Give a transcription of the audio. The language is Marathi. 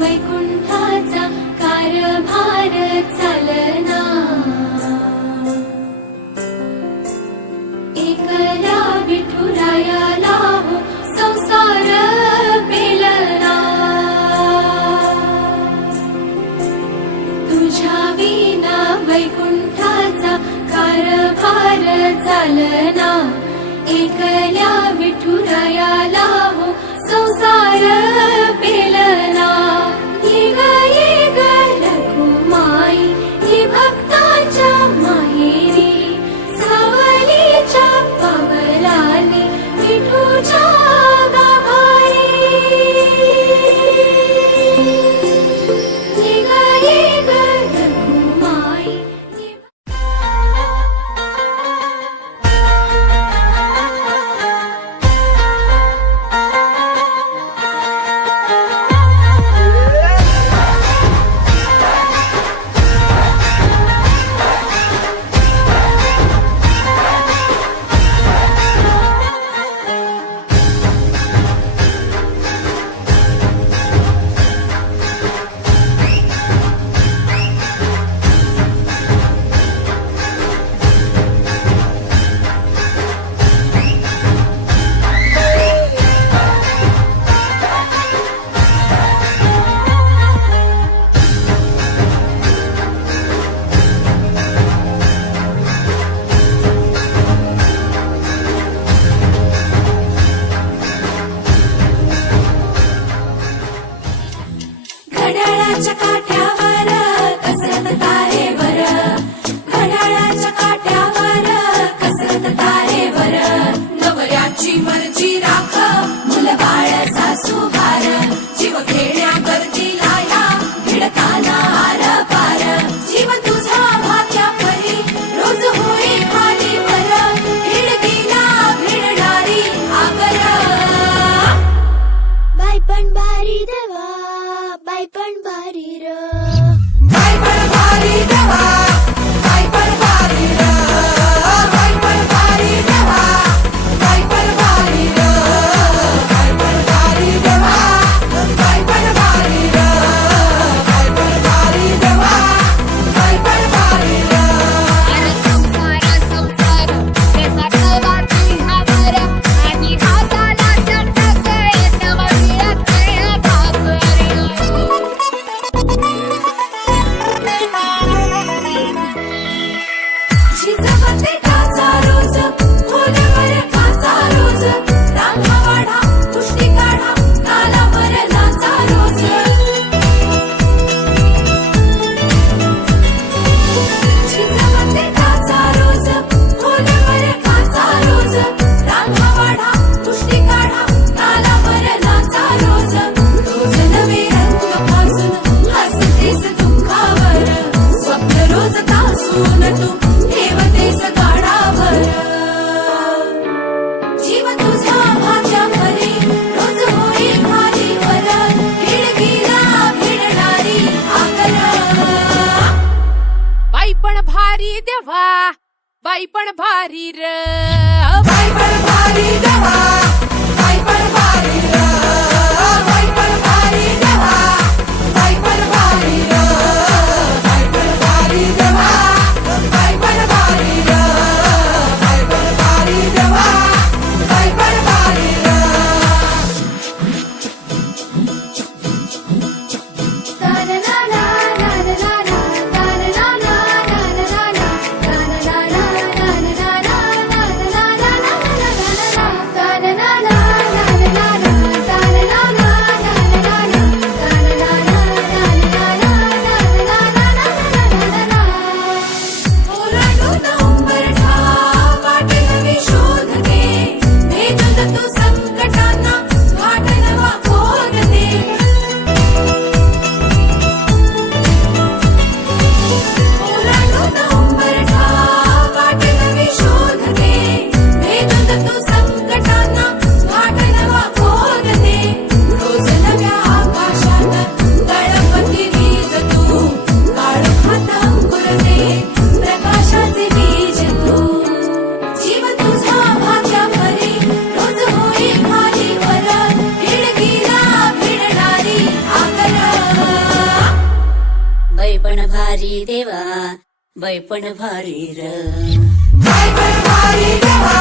वैकुंठाचा कारभार चालना, एकल्या विठुरायाला हो संसार पेलना, तुझ्या विना वैकुंठाचा कारभार चालना, एकल्या विठुरायाला हो संसार पेलना. ये ग रघुमाई ही भक्ताच्या माहेरी, सावलीच्या पावलाने विठूच्या गाभारी. ये ग रघुमाई घड्याळाच्या काठ्यावर कसरत तारेवर, घड्याळाच्या काठ्यावर कसरत तारेवर. नवऱ्याची मर्जी राख मुलबाळ सासूहार, जीव खेळण्या गर्दीला या भिडताना आर पार. जीव तुझा भात्या परी रोज होई खाली वर, हिडकीला भिडणारी आगर. बाई पण भारी देवा, बाई पण भारी र, बाई पण भारी देवा, बाई पण भारी र, बाई पण भारी देवा, बाई पण भारी र, बाई पण भारी देवा, बाई पण भारी र, बाई पण भारी देवा, बाई पण भारी र. संसार संसार त्याचा तवा तुझ्यावर, आणि हाताला चटक येतं वळीत भाकर. झिजवते काचा रोज, खोलवर काचा रोज, रांगा वाढा तुष्टी काढा कालावर नाचा रोज. झिजवते काचा रोज, खोलवर काचा रोज, रांगा वाढा तुष्टी काढा कालावर नाचा रोज. रोज नवे रंग फासून हसतेस दुःखावर, स्वप्न रोज तासून तू ठेवतेस गाडावर. जीव तुझा भात्या परी रोज होई खाली वर, हिडकीला भिडणारी आगर. बाई पण भारी देवा, बाई पण भारी र, बाई पण भारी देवा, बाई पण भारी र, बाई पण भारी देवा, बाई पण भारी र, बाई पण भारी देवा, बाई पण भारी र, बाई पण भारी देवा, बाई पण भारी र. देवा बाई पण भारी र बाई पण भारी देवा